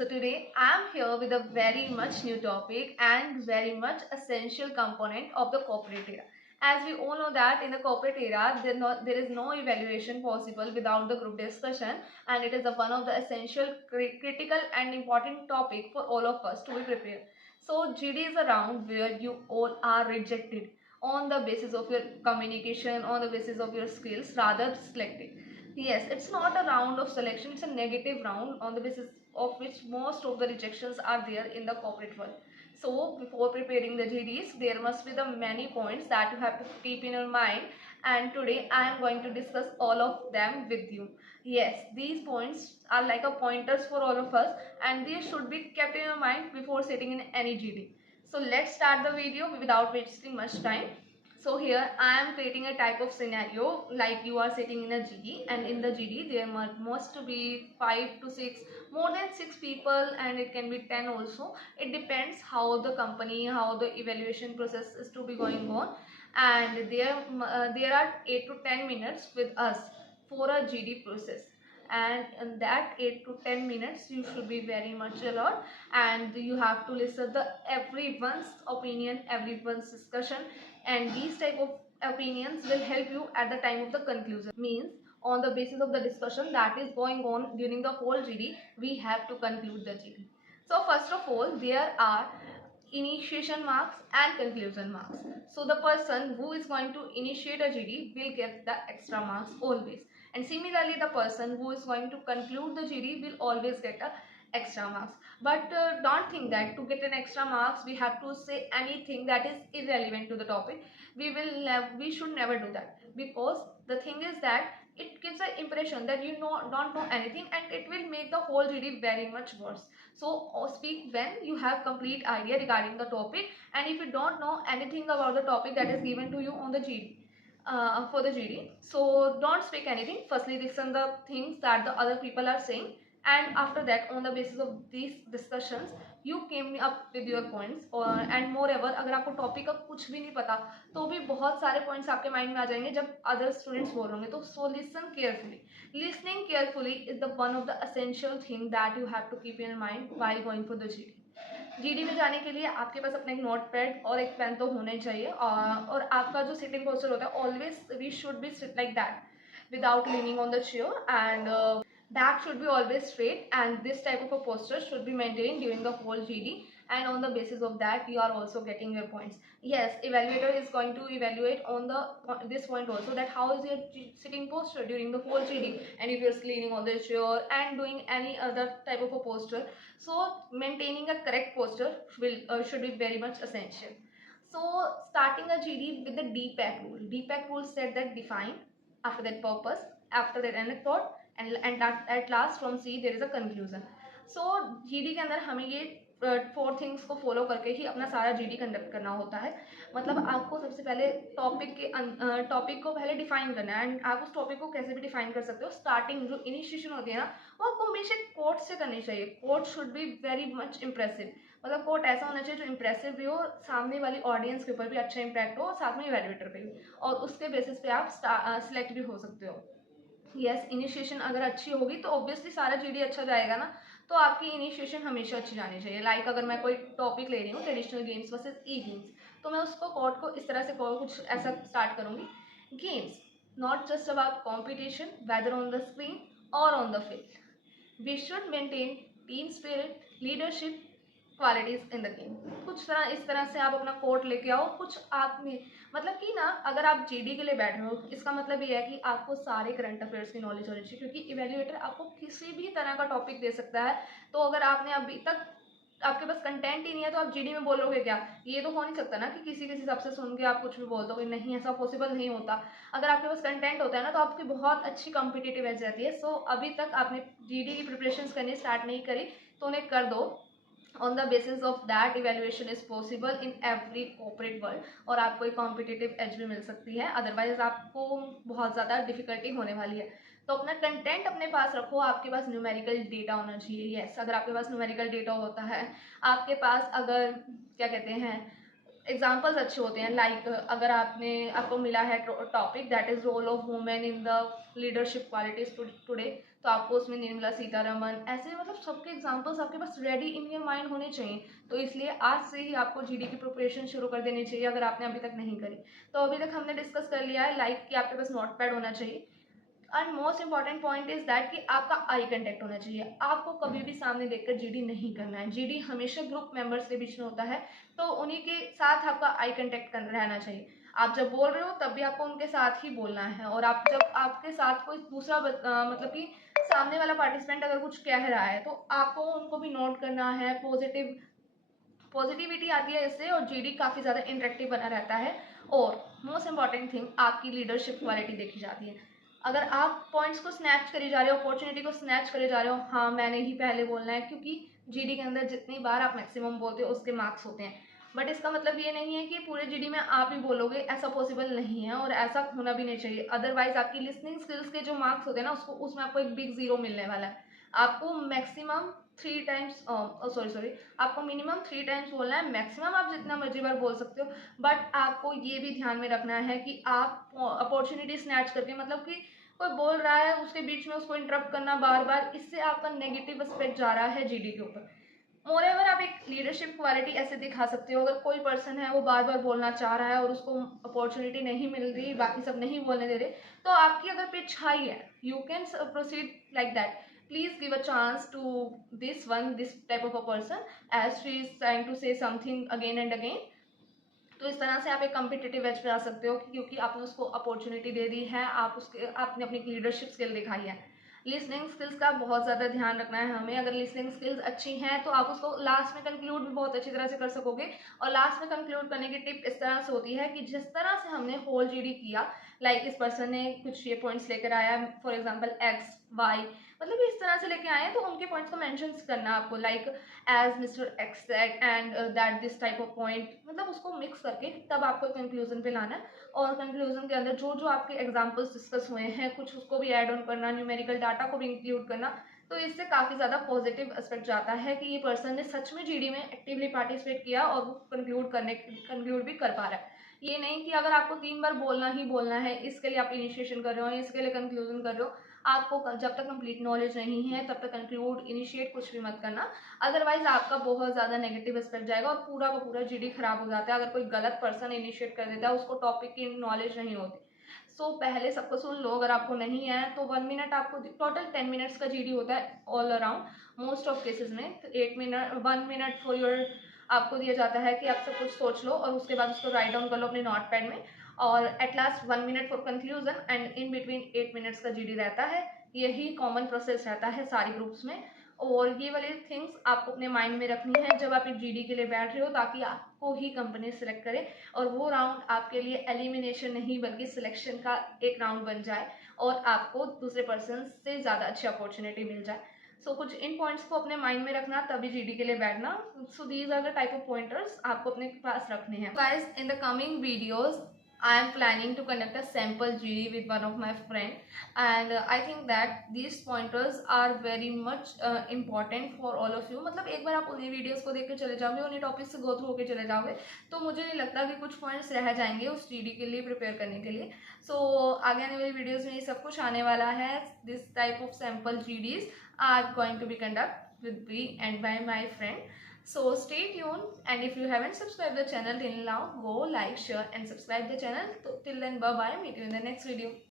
So today I am here with a very much new topic and very much essential component of the corporate era. As we all know that in the corporate era, there is no evaluation possible without the group discussion, and it is one of the essential, critical and important topic for all of us to be prepared. So GD is a round where you all are rejected on the basis of your communication, on the basis of your skills, rather selected. Yes, it's not a round of selection, it's a negative round on the basis of which most of the rejections are there in the corporate world. So before preparing the GDs, there must be the many points that you have to keep in your mind, and today I am going to discuss all of them with you. Yes, these points are like a pointers for all of us, and these should be kept in your mind before sitting in any GD. So let's start the video without wasting much time. So here I am creating a type of scenario like you are sitting in a GD, and in the GD there must be 5 to 6, more than 6 people, and it can be 10 also. It depends how the company, how the evaluation process is to be going on, and there are 8 to 10 minutes with us for a GD process, and in that 8 to 10 minutes you should be very much alert, and you have to listen the everyone's opinion, everyone's discussion, and these type of opinions will help you at the time of the conclusion. Means on the basis of the discussion that is going on during the whole GD, we have to conclude the GD. So first of all, there are initiation marks and conclusion marks. So the person who is going to initiate a GD will get the extra marks always, and similarly the person who is going to conclude the GD will always get a extra marks. But don't think that to get an extra marks we have to say anything that is irrelevant to the topic. We should never do that, because the thing is that it gives an impression that you don't know anything, and it will make the whole GD very much worse. So speak when you have complete idea regarding the topic, and if you don't know anything about the topic that is given to you on the GD, for the GD, so don't speak anything. Firstly listen the things that the other people are saying, and after that on the basis of these discussions you came up with your points. And moreover, अगर आपको topic का कुछ भी नहीं पता तो भी बहुत सारे पॉइंट्स आपके माइंड में आ जाएंगे जब अदर स्टूडेंट्स बोल रहे होंगे. तो so listen carefully. Listening carefully is the one of the essential thing that you have to keep in mind while going for the GD. GD में जाने के लिए आपके पास अपना एक नोट पैड और एक पेन तो होना ही चाहिए, और आपका जो सिटिंग पोस्चर होता है always we should be sit like that without leaning on the chair, and back should be always straight, and this type of a posture should be maintained during the whole GD, and on the basis of that you are also getting your points. Yes, evaluator is going to evaluate on the this point also, that how is your sitting posture during the whole GD, and if you're leaning on the chair and doing any other type of a posture. So maintaining a correct posture should be very much essential. So starting a GD with the DPAC rule. DPAC rule said that define, after that purpose, after that anecdote, and at last from C there is a conclusion. So GD के अंदर हमें ये 4 things को follow करके ही अपना सारा GD conduct करना होता है. मतलब आपको सबसे पहले टॉपिक को पहले डिफाइन करना है, एंड आप उस टॉपिक को कैसे भी डिफाइन कर सकते हो. स्टार्टिंग जो इनिशिएशन होती है ना, वो आपको हमेशा कोट से करनी चाहिए. Quote should be very much impressive. मतलब कोट ऐसा होना चाहिए जो इम्प्रेसिव भी हो, सामने वाली ऑडियंस के ऊपर भी अच्छा इम्पैक्ट हो, साथ में इवैल्यूएटर पे भी, और उसके बेसिस पे आप सिलेक्ट भी हो सकते हो. यस, इनिशिएशन अगर अच्छी होगी तो ऑब्वियसली सारा GD अच्छा जाएगा ना. तो आपकी इनिशिएशन हमेशा अच्छी जानी चाहिए. लाइक अगर मैं कोई टॉपिक ले रही हूँ ट्रेडिशनल गेम्स वर्सेस ई गेम्स, तो मैं उसको कोट को इस तरह से कुछ ऐसा स्टार्ट करूँगी. Games not just about competition whether on the screen और on the field. We should maintain team spirit, leadership qualities in the game. कुछ तरह इस तरह से आप अपना कोट लेके आओ. कुछ आप में मतलब कि ना, अगर आप GD के लिए बैठ रहे हो, इसका मतलब ये है कि आपको सारे करंट अफेयर्स की नॉलेज होनी चाहिए, क्योंकि इवेल्युएटर आपको किसी भी तरह का टॉपिक दे सकता है. तो अगर आपने अभी तक आपके पास कंटेंट ही नहीं है तो आप GD में बोलोगे क्या? ये तो हो नहीं सकता ना कि किसी हिसाब से सुन के आप कुछ भी बोल दोगे. नहीं, ऐसा पॉसिबल नहीं होता. अगर आपके पास कंटेंट होता है ना, तो आपकी बहुत अच्छी कॉम्पिटिटिव एज रहती है. सो अभी तक आपने GD की प्रिपरेशन करनी स्टार्ट नहीं करी तो उन्हें कर दो. On the basis of that evaluation is possible in every corporate world, और आपको एक कॉम्पिटिटिव एज भी मिल सकती है. अदरवाइज आपको बहुत ज़्यादा डिफिकल्टी होने वाली है. तो अपना कंटेंट अपने पास रखो. आपके पास न्यूमेरिकल डेटा होना चाहिए. यस, अगर आपके पास न्यूमेरिकल डेटा होता है, आपके पास अगर क्या कहते हैं एग्जाम्पल्स अच्छे होते हैं। लाइक अगर आपको मिला है topic that is role of women in the leadership qualities today, तो आपको उसमें निर्मला सीतारमन, ऐसे मतलब सबके एग्जाम्पल्स आपके पास रेडी इन योर माइंड होने चाहिए। तो इसलिए आज से ही आपको जीडी की प्रिपरेशन शुरू कर देनी चाहिए अगर आपने अभी तक नहीं करी। तो अभी तक हमने डिस्कस कर लिया है लाइक कि आपके पास नोट पैड होना चाहिए, and most important point is that कि आपका आई कांटेक्ट होना चाहिए। आपको कभी भी सामने देखकर जीडी नहीं करना है। जीडी हमेशा ग्रुप मेंबर्स के बीच में होता है, तो उन्हीं के साथ आपका आई कांटेक्ट रहना चाहिए। आप जब बोल रहे हो तब भी आपको उनके साथ ही बोलना है, और आप जब आपके साथ कोई दूसरा मतलब कि सामने वाला पार्टिसिपेंट अगर कुछ कह रहा है तो आपको उनको भी नोट करना है। पॉजिटिविटी आती है इससे, और जीडी काफ़ी ज़्यादा इंटरेक्टिव बना रहता है। और मोस्ट इंपॉर्टेंट थिंग, आपकी लीडरशिप क्वालिटी देखी जाती है। अगर आप पॉइंट्स को स्नैच करे जा रहे हो, अपॉर्चुनिटी को स्नैच करे जा रहे हो, हाँ मैंने ही पहले बोलना है, क्योंकि जीडी के अंदर जितनी बार आप मैक्सिमम बोलते हो उसके मार्क्स होते हैं। बट इसका मतलब ये नहीं है कि पूरे जीडी में आप ही बोलोगे, ऐसा पॉसिबल नहीं है और ऐसा होना भी नहीं चाहिए। अदरवाइज आपकी लिसनिंग स्किल्स के जो मार्क्स होते हैं ना, उसमें आपको एक बिग जीरो मिलने वाला है। आपको मैक्सिमम 3 टाइम्स सॉरी आपको मिनिमम 3 टाइम्स बोलना है। मैक्सिमम आप जितना मर्जी बार बोल सकते हो, बट आपको ये भी ध्यान में रखना है कि आप अपॉर्चुनिटी स्नैच करके, मतलब कि कोई बोल रहा है उसके बीच में उसको इंटरप्ट करना बार बार, इससे आपका नेगेटिव एस्पेक्ट जा रहा है जीडी के ऊपर। मोरेओवर आप एक लीडरशिप क्वालिटी ऐसे दिखा सकते हो, अगर कोई पर्सन है वो बार बार बोलना चाह रहा है और उसको अपॉर्चुनिटी नहीं मिल रही, बाकी सब नहीं बोलने दे रहे, तो आपकी अगर पिच हाई है, you can proceed like that, please give a chance to this type of a person as she is trying to say something again and again. तो इस तरह से आप एक कम्पिटिटिव एज पे आ सकते हो, क्योंकि आपने उसको अपॉर्चुनिटी दे दी है, आपने अपनी लीडरशिप स्किल दिखाई है। लिसनिंग स्किल्स का बहुत ज़्यादा ध्यान रखना है हमें। अगर लिसनिंग स्किल्स अच्छी हैं तो आप उसको लास्ट में कंक्लूड भी बहुत अच्छी तरह से कर सकोगे। और लास्ट में कंक्लूड करने की टिप इस तरह से होती है कि जिस तरह से हमने होल जीडी किया, लाइक इस पर्सन ने कुछ ये पॉइंट्स लेकर आया, फॉर एग्जाम्पल एक्स वाई, मतलब इस तरह से लेके आए हैं, तो उनके पॉइंट्स को मेंशन करना आपको, like as mister X said and that this type of point, मतलब उसको मिक्स करके तब आपको कंक्लूजन पे लाना है। और कंक्लूजन के अंदर जो जो आपके एग्जांपल्स डिस्कस हुए हैं, कुछ उसको भी ऐड ऑन करना, न्यूमेरिकल डाटा को भी इंक्लूड करना। तो इससे काफ़ी ज़्यादा पॉजिटिव एस्पेक्ट जाता है कि ये पर्सन ने सच में जीडी में एक्टिवली पार्टिसिपेट किया और वो कंक्लूड भी कर पा रहा है। ये नहीं कि अगर आपको 3 बार बोलना ही बोलना है, इसके लिए आप इनिशिएशन कर रहे हो, इसके लिए कंक्लूजन कर रहे हो, आपको जब तक कंप्लीट नॉलेज नहीं है तब तक कंक्लूड इनिशिएट कुछ भी मत करना। अदरवाइज आपका बहुत ज़्यादा नेगेटिव एस्पेक्ट जाएगा और पूरा का पूरा जीडी खराब हो जाता है अगर कोई गलत पर्सन इनिशिएट कर देता है, उसको टॉपिक की नॉलेज नहीं होती। सो पहले सबको सुन लो, अगर आपको नहीं है तो 1 मिनट, आपको टोटल 10 मिनट्स का जीडी होता है all around most of cases में। तो 8 मिनट 1 मिनट फॉर योर आपको दिया जाता है कि आप सब कुछ सोच लो और उसके बाद उसको राइट डाउन कर लो अपने नोट पैड में। और at last 1 minute for conclusion and in between 8 minutes का जीडी रहता है। यही कॉमन प्रोसेस रहता है सारी ग्रुप्स में। और ये वाले थिंग्स आपको अपने माइंड में रखनी है जब आप एक जीडी के लिए बैठ रहे हो, ताकि आपको ही कंपनी सेलेक्ट करे और वो राउंड आपके लिए एलिमिनेशन नहीं बल्कि सिलेक्शन का एक राउंड बन जाए और आपको दूसरे पर्सन से ज़्यादा अच्छी अपॉर्चुनिटी मिल जाए। सो कुछ इन पॉइंट्स को अपने माइंड में रखना, तभी जीडी के लिए बैठना। So these are the type of pointers आपको अपने पास रखने हैं। Guys, in the coming videos I am planning to conduct a sample GD with one of my friend, and I think that these pointers are very much important for all of you। मतलब एक बार आप उन्हीं videos को देख के चले जाओगे, उन्हीं टॉपिक से गो थ्रू होकर चले जाओगे, तो मुझे नहीं लगता कि कुछ पॉइंट्स रह जाएंगे उस GD के लिए प्रिपेयर करने के लिए। सो आगे आने वाली वीडियोस में ये सब कुछ आने वाला है। This type of sample GDs are going to be conduct with me and by my friend। So stay tuned, and if you haven't subscribed the channel till now, go like, share and subscribe the channel. So till then, bye bye, meet you in the next video.